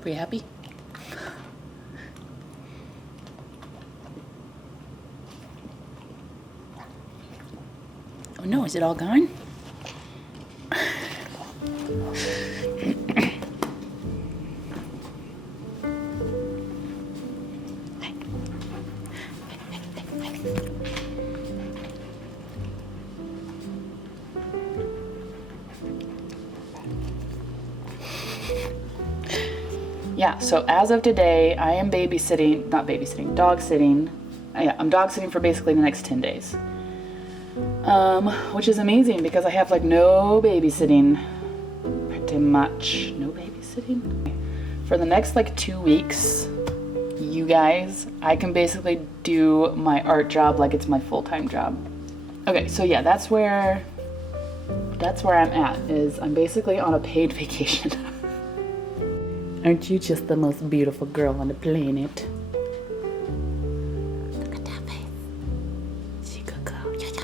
Pretty happy? Oh no, is it all gone? Yeah, so as of today, I am dog sitting. Yeah, I'm dog sitting for basically the next 10 days. Which is amazing because I have like no babysitting, pretty much. No babysitting. For the next like 2 weeks, you guys, I can basically do my art job like it's my full-time job. Okay, so yeah, that's where I'm at, is I'm basically on a paid vacation. Aren't you just the most beautiful girl on the planet? Look at that face. She could go. Yeah, go.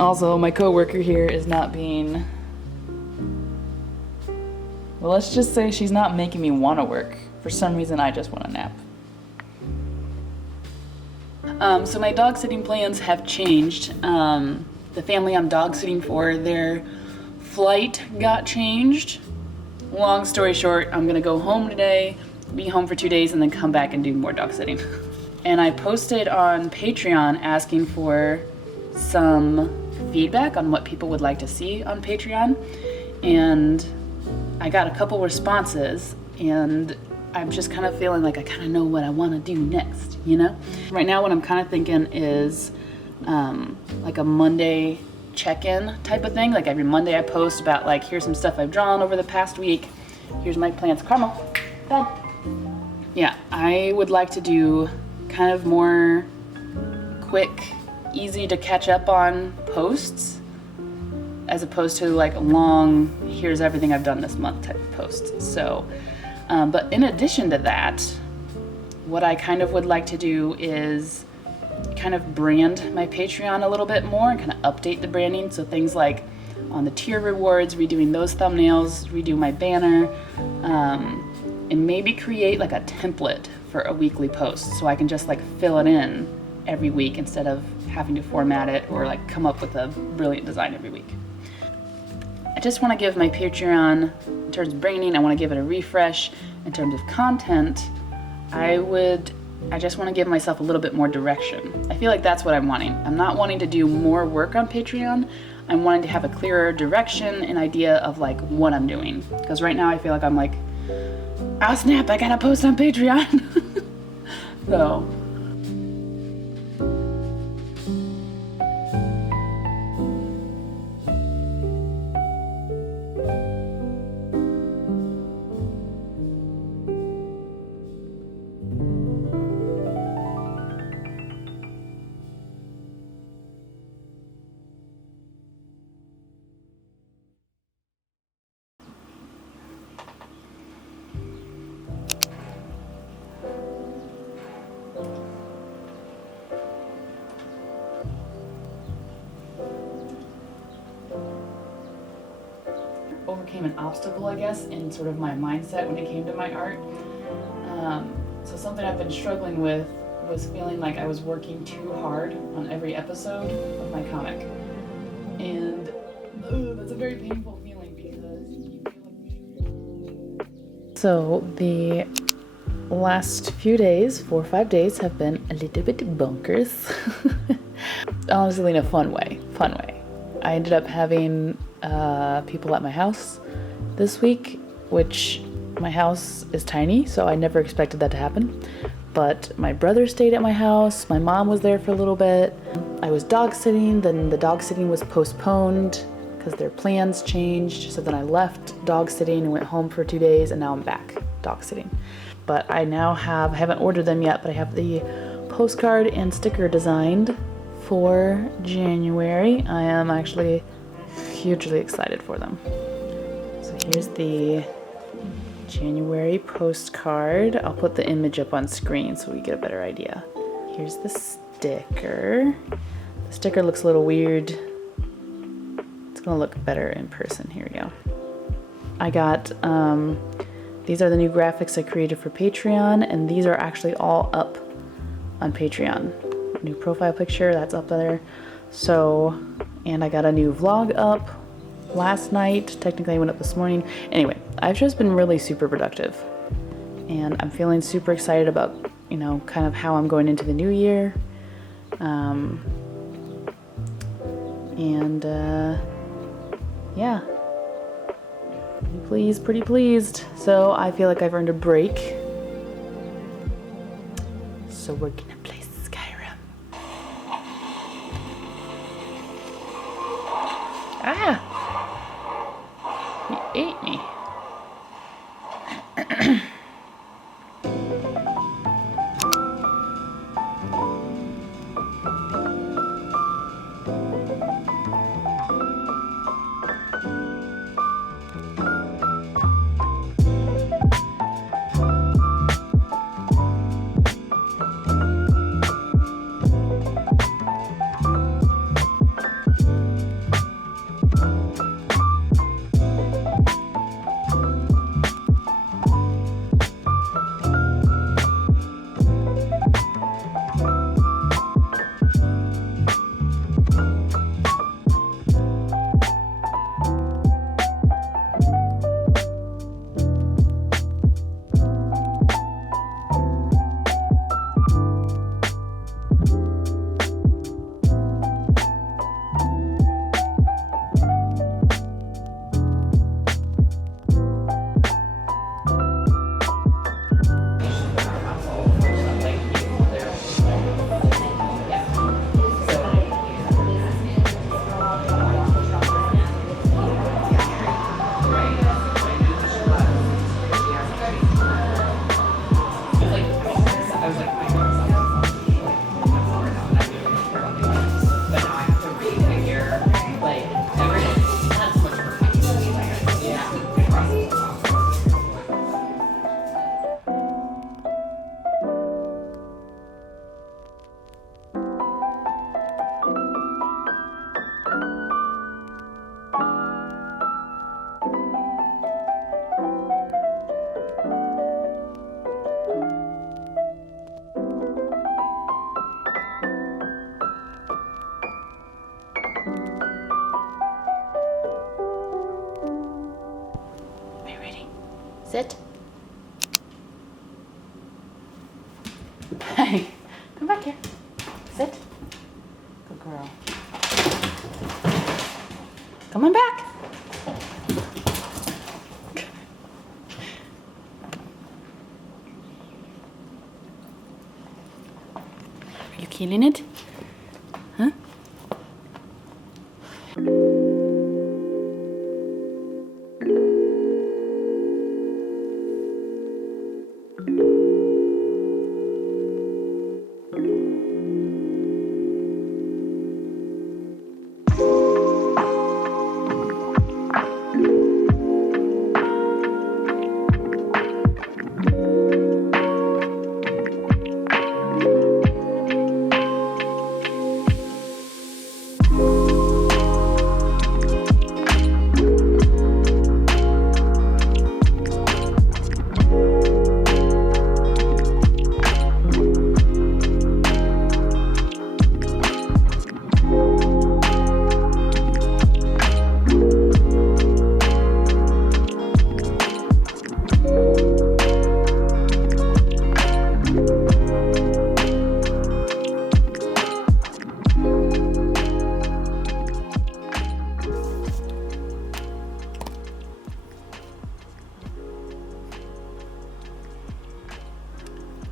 Also, my coworker here is not being, well, let's just say she's not making me want to work. For some reason, I just want a nap. So my dog sitting plans have changed. The family I'm dog sitting for, their flight got changed. Long story short, I'm gonna go home today, be home for 2 days, and then come back and do more dog sitting. And I posted on Patreon asking for some feedback on what people would like to see on Patreon, and I got a couple responses, and I'm just kind of feeling like I kind of know what I want to do next, you know? Right now what I'm kind of thinking is like a Monday check-in type of thing. Like every Monday I post about like, here's some stuff I've drawn over the past week, here's my plants. Caramel, done. Yeah, I would like to do kind of more quick, easy to catch up on posts, as opposed to like long, here's everything I've done this month type of posts. So, but in addition to that, what I kind of would like to do is kind of brand my Patreon a little bit more and kind of update the branding. So things like on the tier rewards, redoing those thumbnails, redo my banner, and maybe create like a template for a weekly post so I can just like fill it in every week instead of having to format it or like come up with a brilliant design every week. I just want to give my Patreon, in terms of branding, I want to give it a refresh. In terms of content, I just want to give myself a little bit more direction. I feel like that's what I'm wanting. I'm not wanting to do more work on Patreon. I'm wanting to have a clearer direction and idea of like what I'm doing. Because right now I feel like I'm like, ah snap, I gotta post on Patreon. So. Overcame an obstacle, I guess, in sort of my mindset when it came to my art. So something I've been struggling with was feeling like I was working too hard on every episode of my comic. And that's a very painful feeling because you feel like... So the last few days, 4 or 5 days, have been a little bit bonkers. Honestly, in a fun way. I ended up having people at my house this week, which my house is tiny, so I never expected that to happen. But my brother stayed at my house, my mom was there for a little bit. I was dog sitting, then the dog sitting was postponed because their plans changed. So then I left dog sitting and went home for 2 days, and now I'm back dog sitting. But I now I haven't ordered them yet, but I have the postcard and sticker designed for January. I am actually hugely excited for them. So here's the January postcard. I'll put the image up on screen so we get a better idea. Here's the sticker. The sticker looks a little weird. It's gonna look better in person. Here we go. I got, these are the new graphics I created for Patreon, and these are actually all up on Patreon. New profile picture, that's up there. So, and I got a new vlog up last night. Technically I went up this morning. Anyway, I've just been really super productive, and I'm feeling super excited about, you know, kind of how I'm going into the new year. Yeah, pretty pleased. So I feel like I've earned a break. So we're gonna play Skyrim. Ah! He ate me. Sit. Hey, come back here. Sit. Good girl. Come on back. Are you killing it? Huh?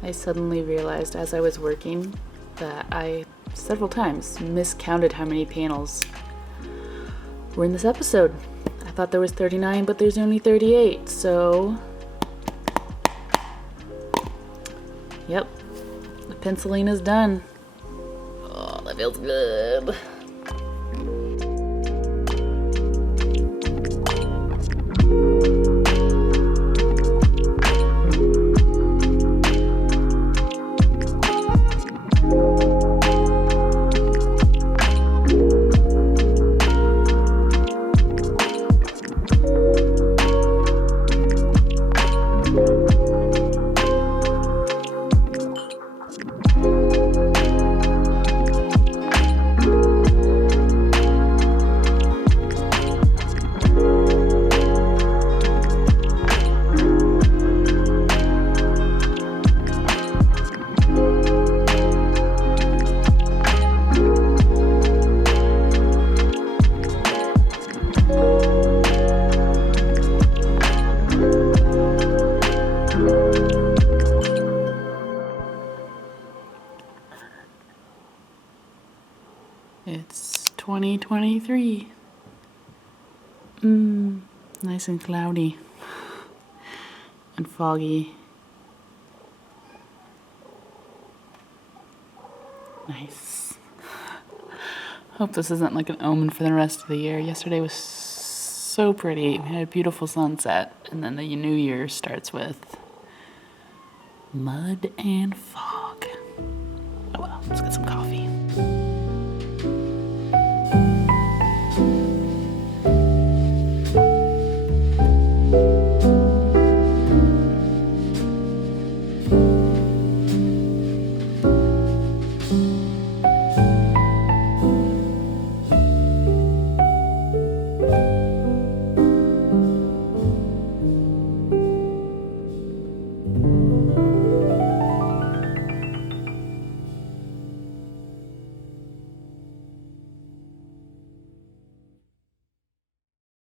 I suddenly realized as I was working that I several times miscounted how many panels we're in this episode. I thought there was 39, but there's only 38, so yep, the penciling is done. Oh, that feels good. It's 2023. Nice and cloudy and foggy. Nice. Hope this isn't like an omen for the rest of the year. Yesterday was so pretty. We had a beautiful sunset, and then the new year starts with mud and fog. Oh well, let's get some coffee.